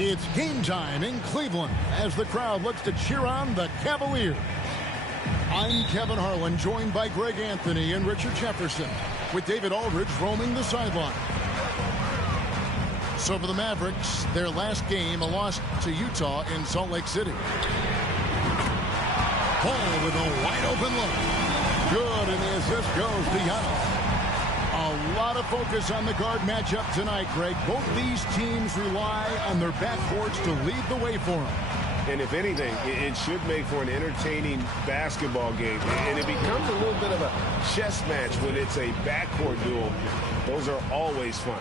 It's game time in Cleveland as the crowd looks to cheer on the Cavaliers. I'm Kevin Harlan, joined by Greg Anthony and Richard Jefferson, with David Aldridge roaming the sideline. So for the Mavericks, their last game, a loss to Utah in Salt Lake City. Paul with a wide open look. Good, and the assist goes to Giannis. A lot of focus on the guard matchup tonight, Greg. Both these teams rely on their backcourts to lead the way for them. And if anything, it should make for an entertaining basketball game. And it becomes a little bit of a chess match when it's a backcourt duel. Those are always fun.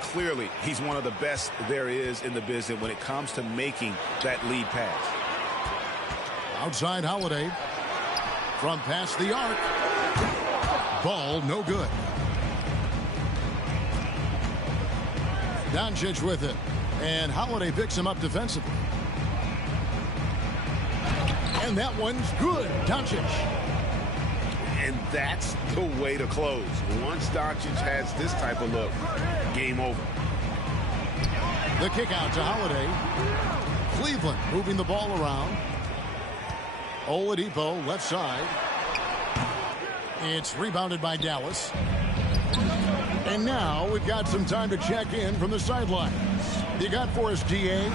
Clearly, he's one of the best there is in the business when it comes to making that lead pass. Outside Holiday. From past the arc. Ball no good. Doncic with it. And Holiday picks him up defensively. And that one's good. Doncic. And that's the way to close. Once Doncic has this type of look, game over. The kick out to Holiday. Cleveland moving the ball around. Oladipo left side. It's rebounded by Dallas. And now we've got some time to check in from the sidelines. You got for us, DA?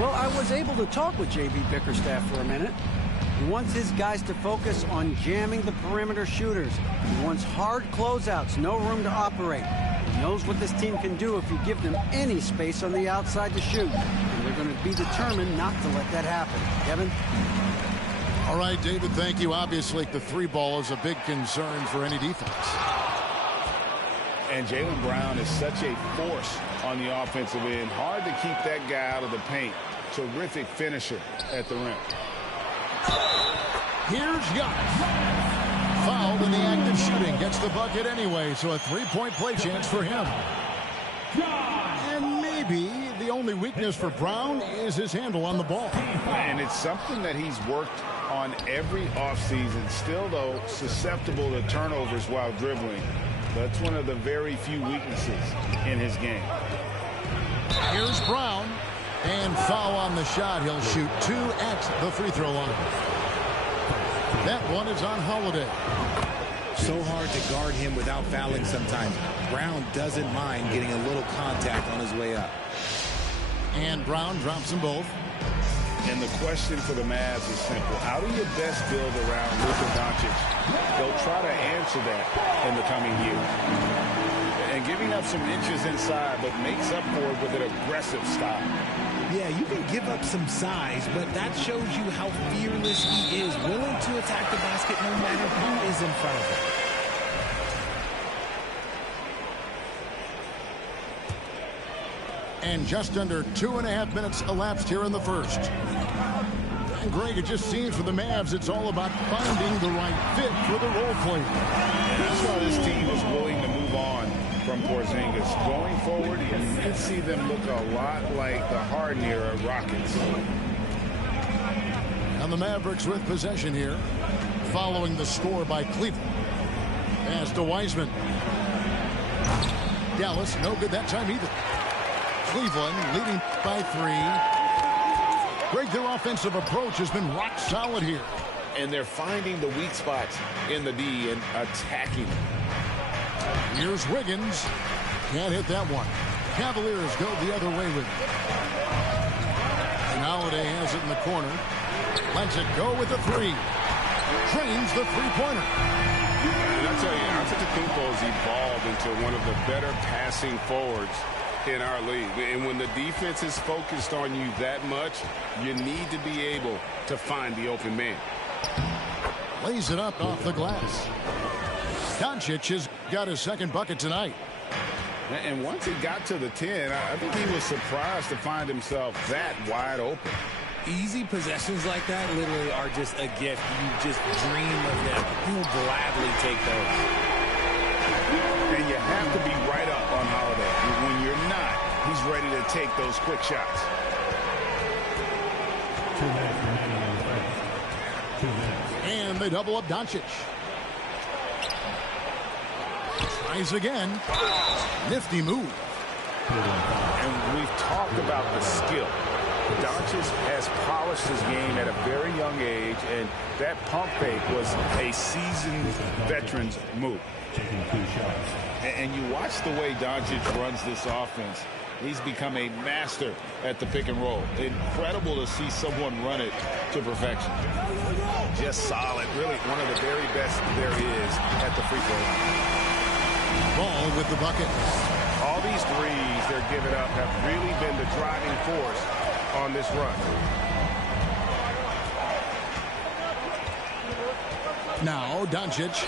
Well, I was able to talk with J.B. Bickerstaff for a minute. He wants his guys to focus on jamming the perimeter shooters. He wants hard closeouts, no room to operate. He knows what this team can do if you give them any space on the outside to shoot. And they're going to be determined not to let that happen. Kevin? All right, David, thank you. Obviously, the three ball is a big concern for any defense. And Jaylen Brown is such a force on the offensive end. Hard to keep that guy out of the paint. Terrific finisher at the rim. Here's Giannis. Fouled in the act of shooting. Gets the bucket anyway, so a three-point play chance for him. And maybe the only weakness for Brown is his handle on the ball. And it's something that he's worked on every offseason. Still, though, susceptible to turnovers while dribbling. That's one of the very few weaknesses in his game. Here's Brown. And foul on the shot. He'll shoot 2 at the free throw line. That one is on Holiday. So hard to guard him without fouling sometimes. Brown doesn't mind getting a little contact on his way up. And Brown drops them both. And the question for the Mavs is simple. How do you best build around Luka Doncic? They'll try to answer that in the coming year. And giving up some inches inside, but makes up for it with an aggressive stop. Yeah, you can give up some size, but that shows you how fearless he is, willing to attack the basket no matter who is in front of him. And just under 2.5 minutes elapsed here in the first. And Greg, it just seems for the Mavs, it's all about finding the right fit for the role player. And that's why this team is willing to move on from Porzingis. Going forward, you can see them look a lot like the Harden era Rockets. And the Mavericks with possession here, following the score by Cleveland. Pass to Wiseman. Dallas, no good that time either. Cleveland leading by 3. Greg, their offensive approach has been rock solid here. And they're finding the weak spots in the D and attacking. Here's Wiggins. Can't hit that one. Cavaliers go the other way with it. And Holiday has it in the corner. Lets it go with the 3. Trains the three-pointer. And I'll tell you, Antetokounmpo has evolved into one of the better passing forwards in our league. And when the defense is focused on you that much, you need to be able to find the open man. Lays it up off the glass. Doncic has got his second bucket tonight. And once he got to the 10, I think he was surprised to find himself that wide open. Easy possessions like that literally are just a gift. You just dream of them. He'll gladly take those. And you have to be right up on Holiday. When you're not, he's ready to take those quick shots. 2 minutes remaining in the first. 2 minutes. And they double up Doncic. Tries again. Nifty move. And we've talked about the skill. Doncic has polished his game at a very young age, and that pump fake was a seasoned veteran's move. Taking 2 shots. And you watch the way Doncic runs this offense. He's become a master at the pick and roll. Incredible to see someone run it to perfection. Just solid. Really one of the very best there is at the free throw line. Ball with the bucket. All these threes they're giving up have really been the driving force on this run. Now Doncic.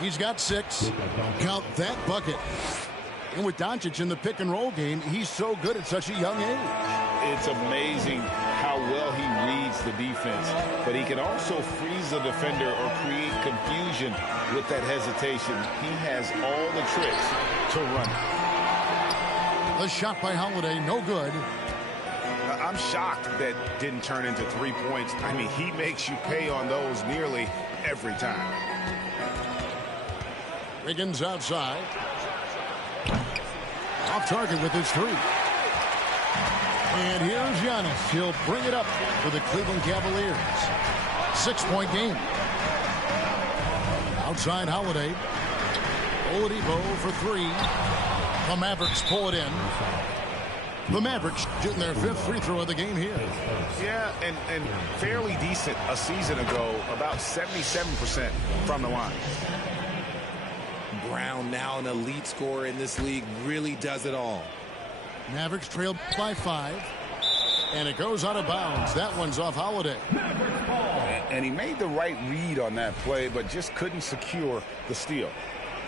He's got 6. Count that bucket. And with Doncic in the pick and roll game, he's so good at such a young age. It's amazing how well he reads the defense, but he can also freeze the defender or create confusion with that hesitation. He has all the tricks to run it. The shot by Holiday, no good. I'm shocked that didn't turn into 3 points. I mean, he makes you pay on those nearly every time. Wiggins outside. Off target with his 3. And here's Giannis. He'll bring it up for the Cleveland Cavaliers. 6-point game. Outside Holiday. Oladipo for 3. The Mavericks pull it in. The Mavericks shooting their 5th free throw of the game here. Yeah, and fairly decent a season ago, about 77% from the line. Brown, now an elite scorer in this league, really does it all. Mavericks trail by 5. And it goes out of bounds. That one's off Holiday. And he made the right read on that play, but just couldn't secure the steal.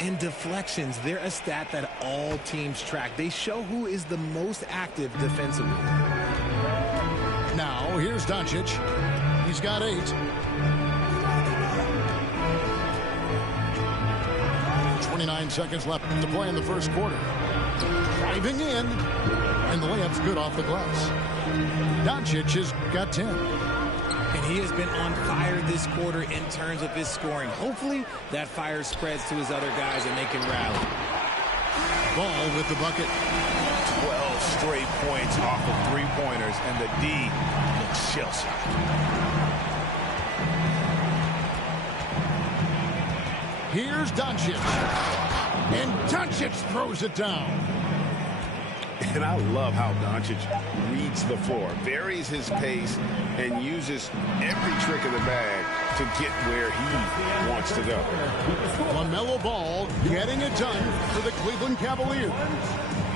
And deflections, they're a stat that all teams track. They show who is the most active defensively. Now, here's Doncic. He's got 8. .29 seconds left to play in the first quarter. Driving in. And the layup's good off the glass. Doncic has got 10. And he has been on fire this quarter in terms of his scoring. Hopefully, that fire spreads to his other guys and they can rally. Ball with the bucket. 12 straight points off of 3-pointers, and the D looks shell-shocked. Here's Doncic. And Doncic throws it down. And I love how Doncic reads the floor, varies his pace, and uses every trick in the bag to get where he wants to go. LaMelo Ball getting it done for the Cleveland Cavaliers.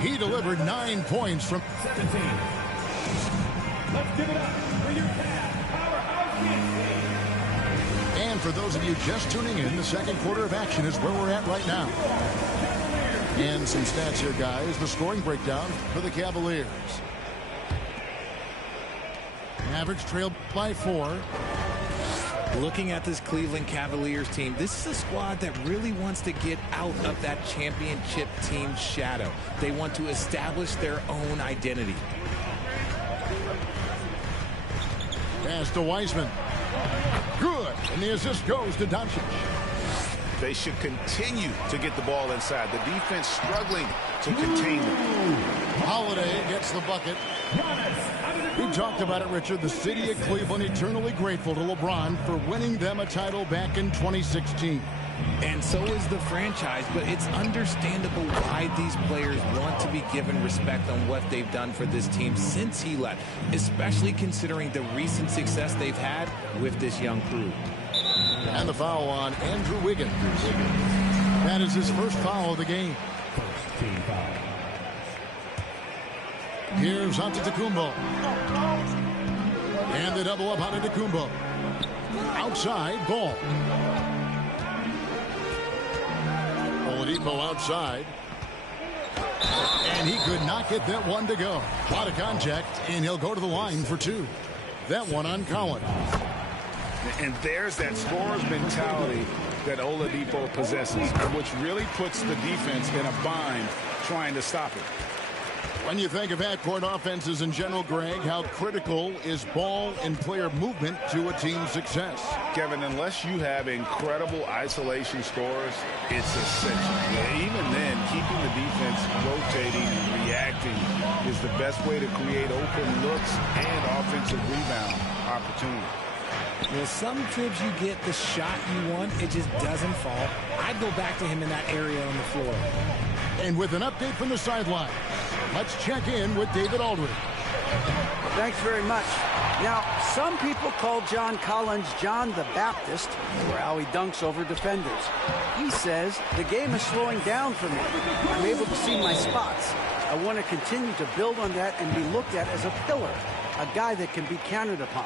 He delivered 9 points from 17. Let's give it up for your Cavs powerhouse team. And for those of you just tuning in, the second quarter of action is where we're at right now. And some stats here, guys. The scoring breakdown for the Cavaliers. Mavericks trailed by 4. Looking at this Cleveland Cavaliers team, this is a squad that really wants to get out of that championship team shadow. They want to establish their own identity. Pass to Wiseman. Good. And the assist goes to Doncic. They should continue to get the ball inside. The defense struggling to contain them. Holiday gets the bucket. We talked about it, Richard. The city of Cleveland eternally grateful to LeBron for winning them a title back in 2016. And so is the franchise, but it's understandable why these players want to be given respect on what they've done for this team since he left, especially considering the recent success they've had with this young crew. And the foul on Andrew Wiggins. That is his first foul of the game. First team foul. Here's Antetokounmpo. And the double up Antetokounmpo. Outside, Ball. Oladipo outside. And he could not get that one to go. A lot of contact, and he'll go to the line for 2. That one on Collins. And there's that scorer's mentality that Oladipo possesses, which really puts the defense in a bind trying to stop it. When you think of half-court offenses in general, Greg, how critical is ball and player movement to a team's success? Kevin, unless you have incredible isolation scores, it's essential. Even then, keeping the defense rotating and reacting is the best way to create open looks and offensive rebound opportunity. Well, some trips you get the shot you want, it just doesn't fall. I'd go back to him in that area on the floor. And with an update from the sideline, let's check in with David Aldridge. Thanks very much. Now, some people call John Collins John the Baptist for how he dunks over defenders. He says, the game is slowing down for me. I'm able to see my spots. I want to continue to build on that and be looked at as a pillar, a guy that can be counted upon.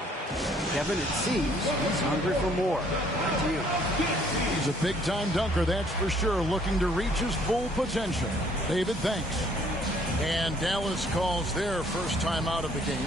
Kevin, it seems he's hungry for more. Back to you. He's a big-time dunker, that's for sure, looking to reach his full potential. David, thanks. And Dallas calls their first time out of the game.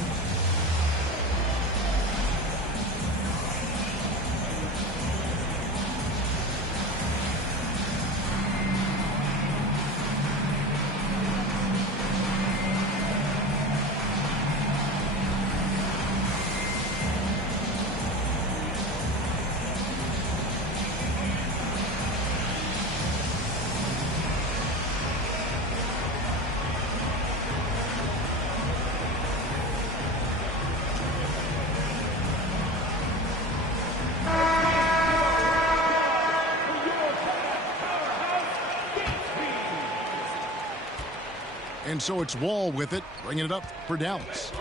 And so it's Wall with it, bringing it up for Dallas.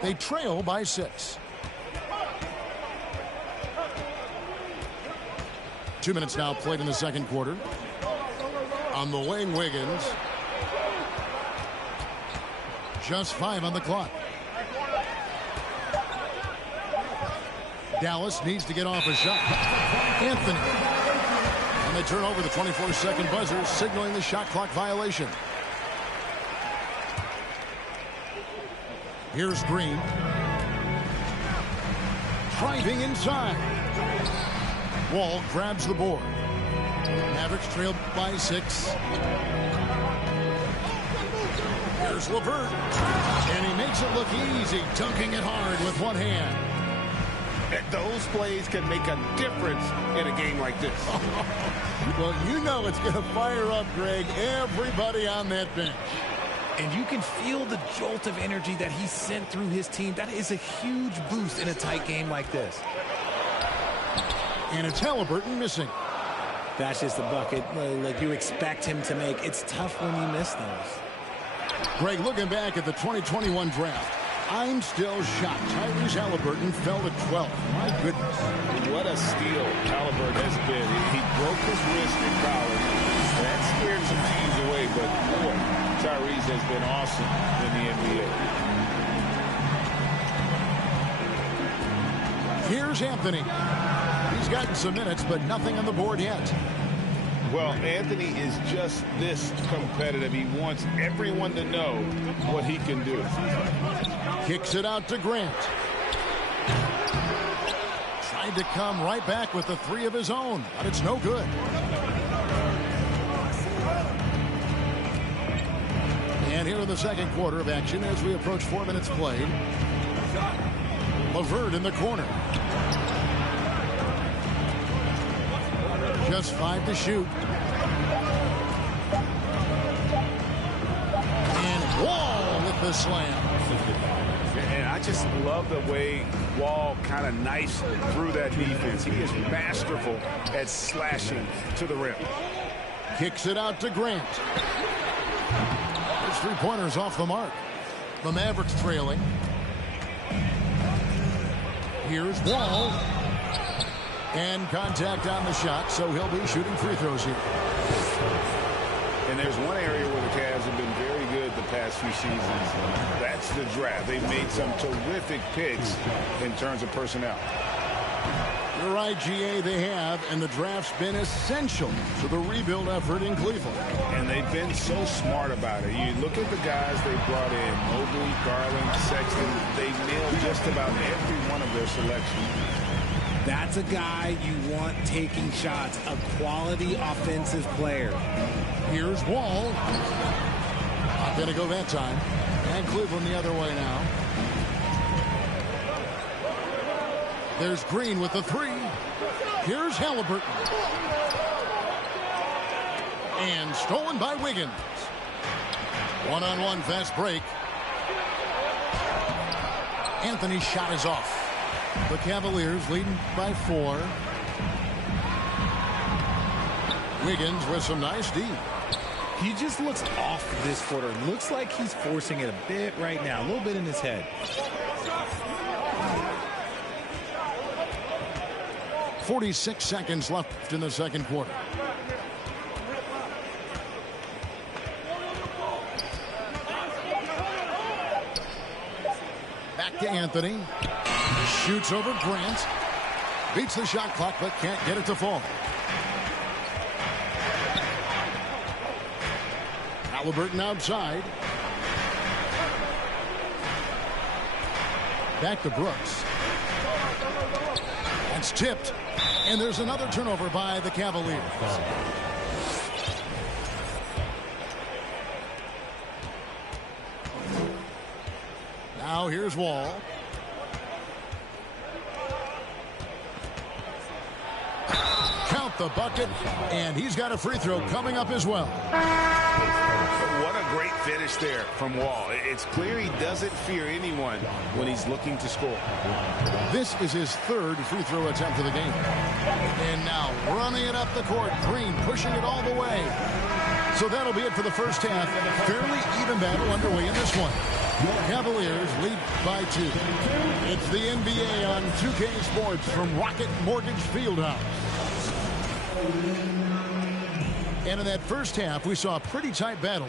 They trail by 6. 2 minutes now played in the second quarter. On the wing, Wiggins. Just 5 on the clock. Dallas needs to get off a shot. Anthony. And they turn over the 24-second buzzer, signaling the shot clock violation. Here's Green. Driving inside. Wall grabs the board. Mavericks trailed by 6. Here's LeVert. And he makes it look easy, dunking it hard with one hand. And those plays can make a difference in a game like this. Well, you know it's going to fire up, Greg, everybody on that bench. And you can feel the jolt of energy that he sent through his team. That is a huge boost in a tight game like this. And it's Halliburton missing. That's just the bucket like you expect him to make. It's tough when you miss those. Greg, looking back at the 2021 draft, I'm still shocked. Tyrese Halliburton fell to 12. My goodness. What a steal Halliburton has been. He broke his wrist in college. That scared some teams away, but boy, Tyrese has been awesome in the NBA. Here's Anthony. He's gotten some minutes, but nothing on the board yet. Well, Anthony is just this competitive. He wants everyone to know what he can do. Kicks it out to Grant. Tried to come right back with the three of his own, but it's no good. And here in the second quarter of action as we approach 4 minutes played. LeVert in the corner. Just 5 to shoot. And Wall with the slam. And I just love the way Wall kind of knifes through that defense. He is masterful at slashing to the rim. Kicks it out to Grant. His three-pointers off the mark. The Mavericks trailing. Here's Wall. And contact on the shot, so he'll be shooting free throws here. And there's one area where the Cavs have been very good the past few seasons. That's the draft. They've made some terrific picks in terms of personnel. You're right, GA, they have, and the draft's been essential to the rebuild effort in Cleveland. And they've been so smart about it. You look at the guys they brought in, Mobley, Garland, Sexton. They nailed just about every one of their selections. That's a guy you want taking shots, a quality offensive player. Here's Wall. Not going to go that time. And Cleveland the other way now. There's Green with the three. Here's Halliburton. And stolen by Wiggins. One-on-one fast break. Anthony's shot is off. The Cavaliers leading by 4. Wiggins with some nice D. He just looks off this quarter. Looks like he's forcing it a bit right now. A little bit in his head. 46 seconds left in the second quarter. Back to Anthony. Shoots over Grant. Beats the shot clock, but can't get it to fall. Halliburton outside. Back to Brooks. That's tipped. And there's another turnover by the Cavaliers. Now here's Wall. Count the bucket, and he's got a free throw coming up as well. What a great finish there from Wall. It's clear he doesn't fear anyone when he's looking to score. This is his third free throw attempt of the game. And now running it up the court. Green pushing it all the way. So that'll be it for the first half. Fairly even battle underway in this one. Cavaliers lead by 2. It's the NBA on 2K Sports from Rocket Mortgage Fieldhouse. And in that first half, we saw a pretty tight battle.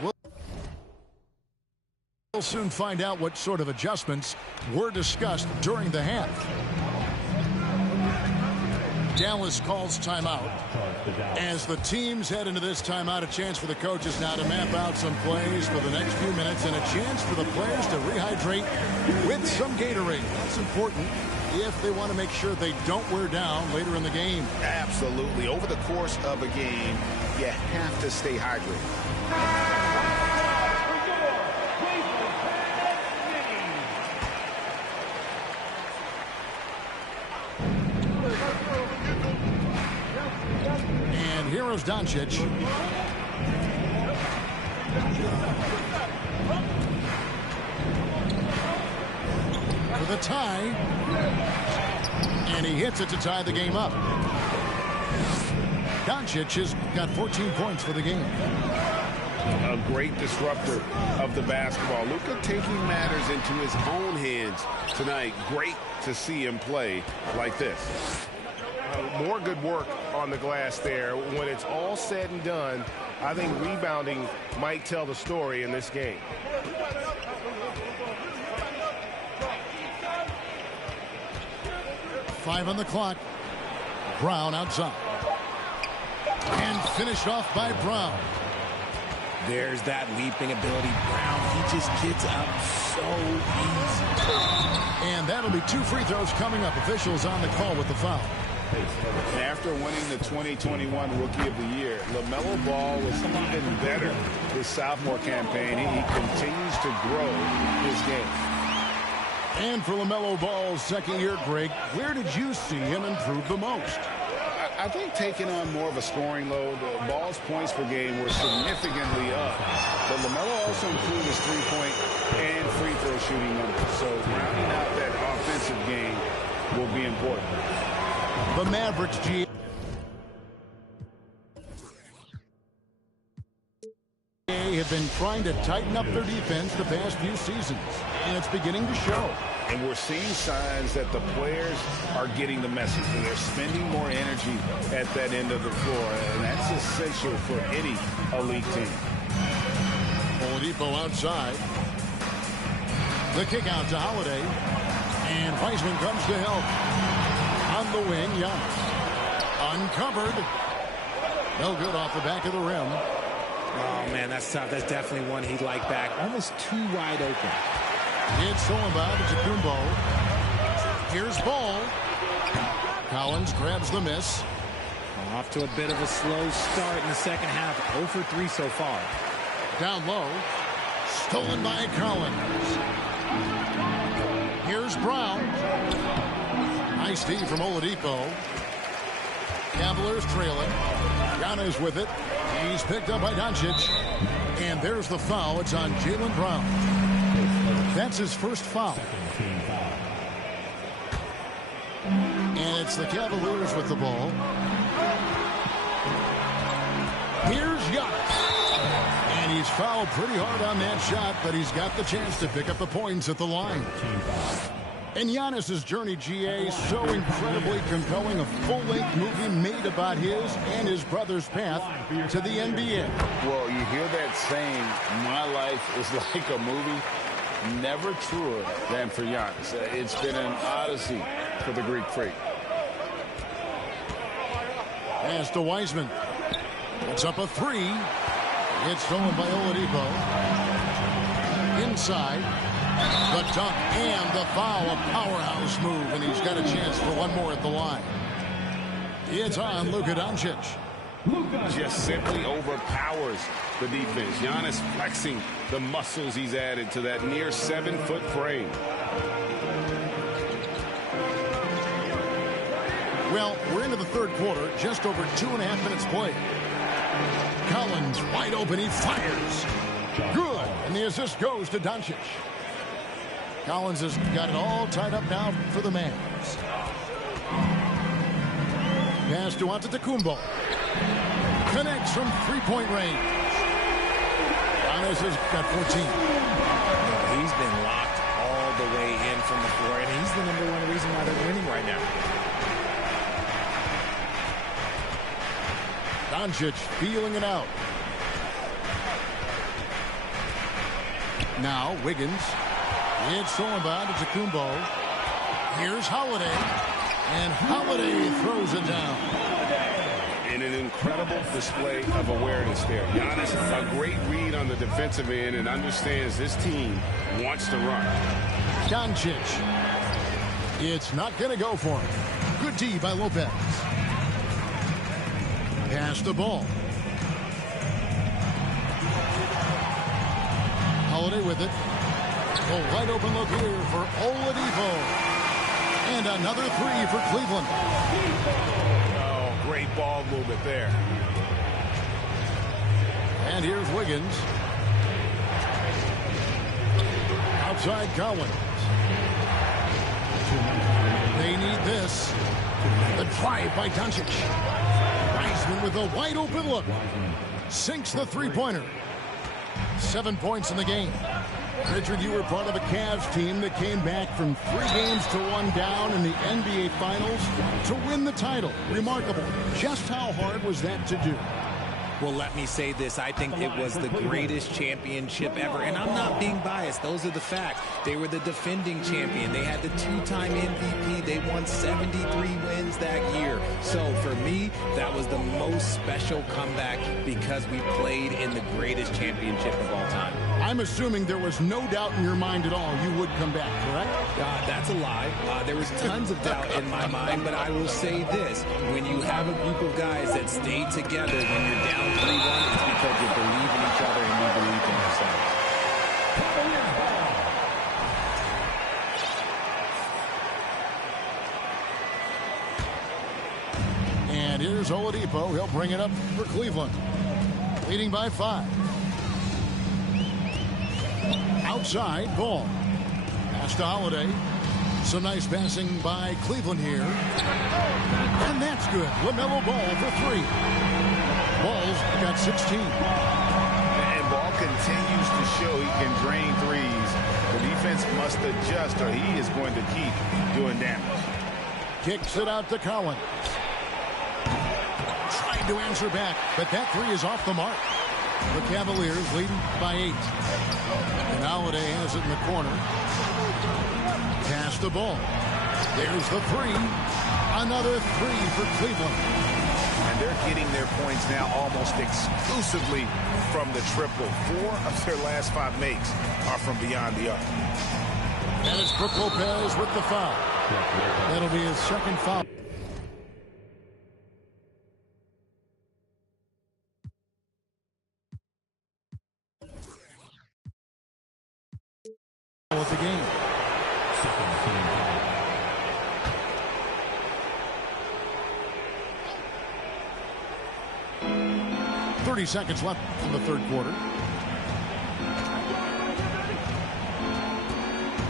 We'll soon find out what sort of adjustments were discussed during the half. Dallas calls timeout. As the teams head into this timeout, a chance for the coaches now to map out some plays for the next few minutes and a chance for the players to rehydrate with some Gatorade. That's important if they want to make sure they don't wear down later in the game. Absolutely. Over the course of a game, you have to stay hydrated. And here is Doncic. For the tie. And he hits it to tie the game up. Doncic has got 14 points for the game. A great disruptor of the basketball. Luka taking matters into his own hands tonight. Great to see him play like this. More good work on the glass there. When it's all said and done, I think rebounding might tell the story in this game. Five on the clock. Brown outside. And finished off by Brown. There's that leaping ability. Brown, he just gets up so easy. And that'll be 2 free throws coming up. Officials on the call with the foul. After winning the 2021 Rookie of the Year, LaMelo Ball was even better his sophomore campaign. He continues to grow his game. And for LaMelo Ball's second year, Greg, where did you see him improve the most? I think taking on more of a scoring load, Ball's points per game were significantly up. But LaMelo also improved his three-point and free throw shooting numbers. So rounding out that offensive game will be important. The Mavericks have been trying to tighten up their defense the past few seasons, and it's beginning to show. And we're seeing signs that the players are getting the message, and they're spending more energy at that end of the floor, and that's essential for any elite team. Oladipo outside. The kick out to Holiday, and Wiseman comes to help. On the wing, Giannis. Uncovered. No good off the back of the rim. Oh, man, that's tough. That's definitely one he'd like back. Almost too wide open. It's Solomon to Kumbo. Here's Ball. Collins grabs the miss. Off to a bit of a slow start in the second half. 0 for 3 so far. Down low. Stolen by Collins. Here's Brown. Nice D from Oladipo. Cavaliers trailing. Giannis with it. He's picked up by Doncic. And there's the foul. It's on Jaylen Brown. That's his first foul. And it's the Cavaliers with the ball. Here's Giannis. And he's fouled pretty hard on that shot, but he's got the chance to pick up the points at the line. And Giannis's journey, GA, so incredibly compelling. A full-length movie made about his and his brother's path to the NBA. Well, you hear that saying, my life is like a movie. Never truer than for Giannis. It's been an odyssey for the Greek freak. Pass to Wiseman. It's up a three. It's stolen by Oladipo. Inside. The dunk and the foul, a powerhouse move, and he's got a chance for one more at the line. It's on Luka Doncic. Just simply overpowers the defense. Giannis flexing the muscles he's added to that near 7-foot frame. Well, we're into the third quarter, just over 2.5 minutes played. Collins wide open, he fires. Good, and the assist goes to Doncic. Collins has got it all tied up now for the Mavs. Pass to Antetokounmpo. Connects from three-point range. Giannis has got 14. He's been locked all the way in from the floor, and he's the number one reason why they're winning right now. Doncic feeling it out. Now Wiggins. It's Solomon to Kumbo. Here's Holiday. And Holiday throws it down. And an incredible display of awareness there. Giannis, a great read on the defensive end and understands this team wants to run. Doncic. It's not going to go for him. Good D by Lopez. Pass the ball. Holiday with it. A wide open look here for Oladipo. And another three for Cleveland. Oh, great ball movement there. And here's Wiggins. Outside Collins. They need this. The drive by Doncic. Wiseman with a wide open look. Sinks the three-pointer. 7 points in the game. Richard, you were part of a Cavs team that came back from 3 games to 1 down in the NBA Finals to win the title. Remarkable. Just how hard was that to do? Well, let me say this. I think it was the greatest championship ever. And I'm not being biased. Those are the facts. They were the defending champion. They had the 2-time MVP. They won 73 wins that year. So for me, that was the most special comeback because we played in the greatest championship of all time. I'm assuming there was no doubt in your mind at all you would come back, correct? That's a lie. There was tons of doubt in my mind, but I will say this. When you have a group of guys that stay together when you're down 3-1, it's because you believe in each other and we believe in ourselves. And here's Oladipo. He'll bring it up for Cleveland. Leading by 5. Outside, Ball. Pass to Holiday. Some nice passing by Cleveland here. And that's good. LaMelo Ball for 3. Ball's got 16. And Ball continues to show he can drain threes. The defense must adjust or he is going to keep doing damage. Kicks it out to Collins. Tried to answer back, but that 3 is off the mark. The Cavaliers leading by 8. And Holiday has it in the corner. Pass the ball. There's the 3. Another 3 for Cleveland. And they're getting their points now almost exclusively from the triple. 4 of their last 5 makes are from beyond the arc. And it's Brook Lopez with the foul. That'll be his second foul. Of the game. 30 seconds left in the third quarter.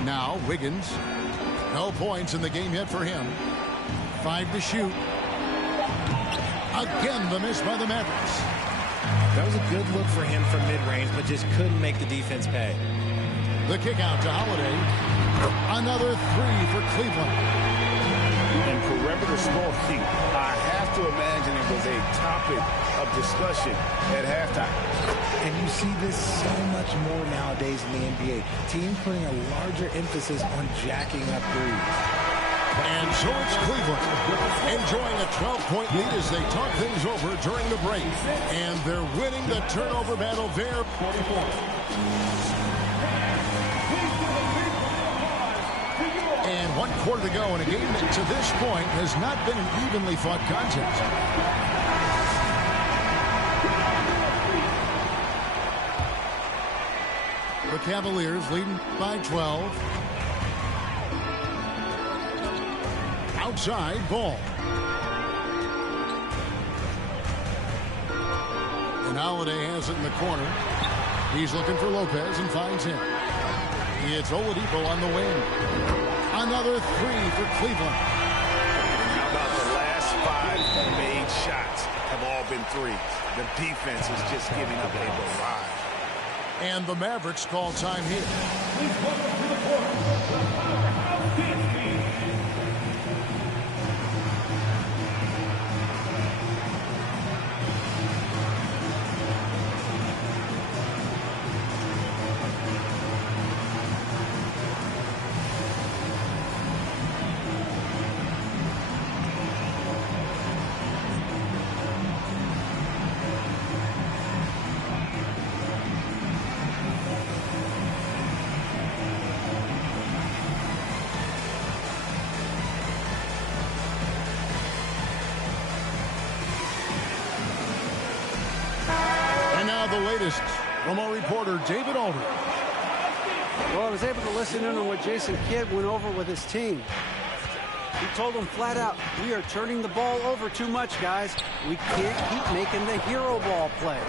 Now Wiggins. No points in the game yet for him. 5 to shoot. Again the miss by the Mavericks. That was a good look for him from mid-range, but just couldn't make the defense pay. The kick out to Holiday. Another 3 for Cleveland. And perimeter scoring, I have to imagine it was a topic of discussion at halftime. And you see this so much more nowadays in the NBA. Teams putting a larger emphasis on jacking up threes. And so it's Cleveland enjoying a 12-point lead as they talk things over during the break. And they're winning the turnover battle there. 44. And 1 quarter to go in a game that to this point has not been an evenly fought contest. The Cavaliers leading by 12. Outside, Ball. And Holiday has it in the corner. He's looking for Lopez and finds him. It's Oladipo on the wing. Another 3 for Cleveland. How about the last 5 made shots have all been threes? The defense is just giving up a barrage. And the Mavericks call time here. Please welcome to the court, powerhouse dance team. The latest from our reporter, David Aldridge. Well, I was able to listen in on what Jason Kidd went over with his team. He told them flat out, we are turning the ball over too much, guys. We can't keep making the hero ball play.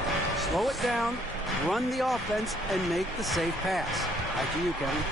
Slow it down, run the offense, and make the safe pass. Back to you, Kevin.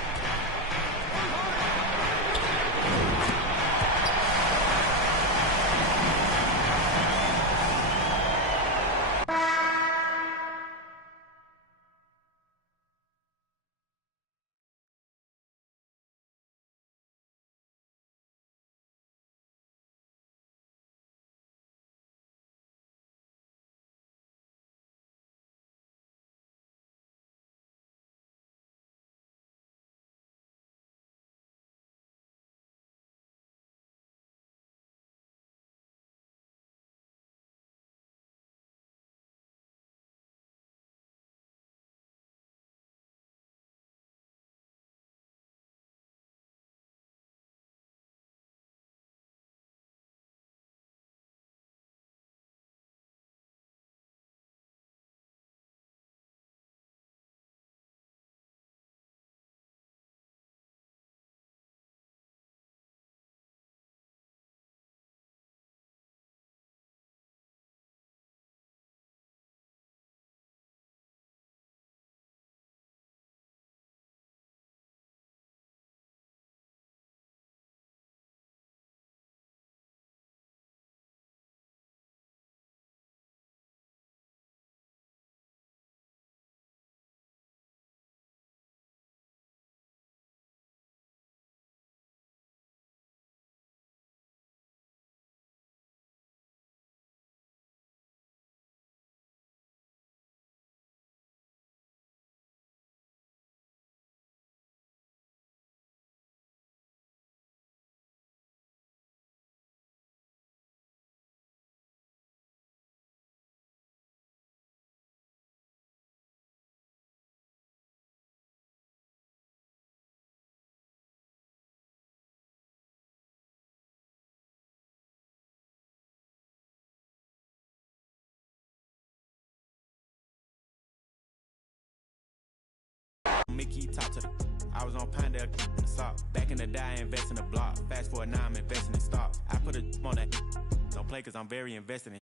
Mickey, talk to the. I was on Pinedale in the sock. Back in the day, I invest in the block. Fast forward now, I'm investing in stock. I put a on that. Don't play cause I'm very invested in.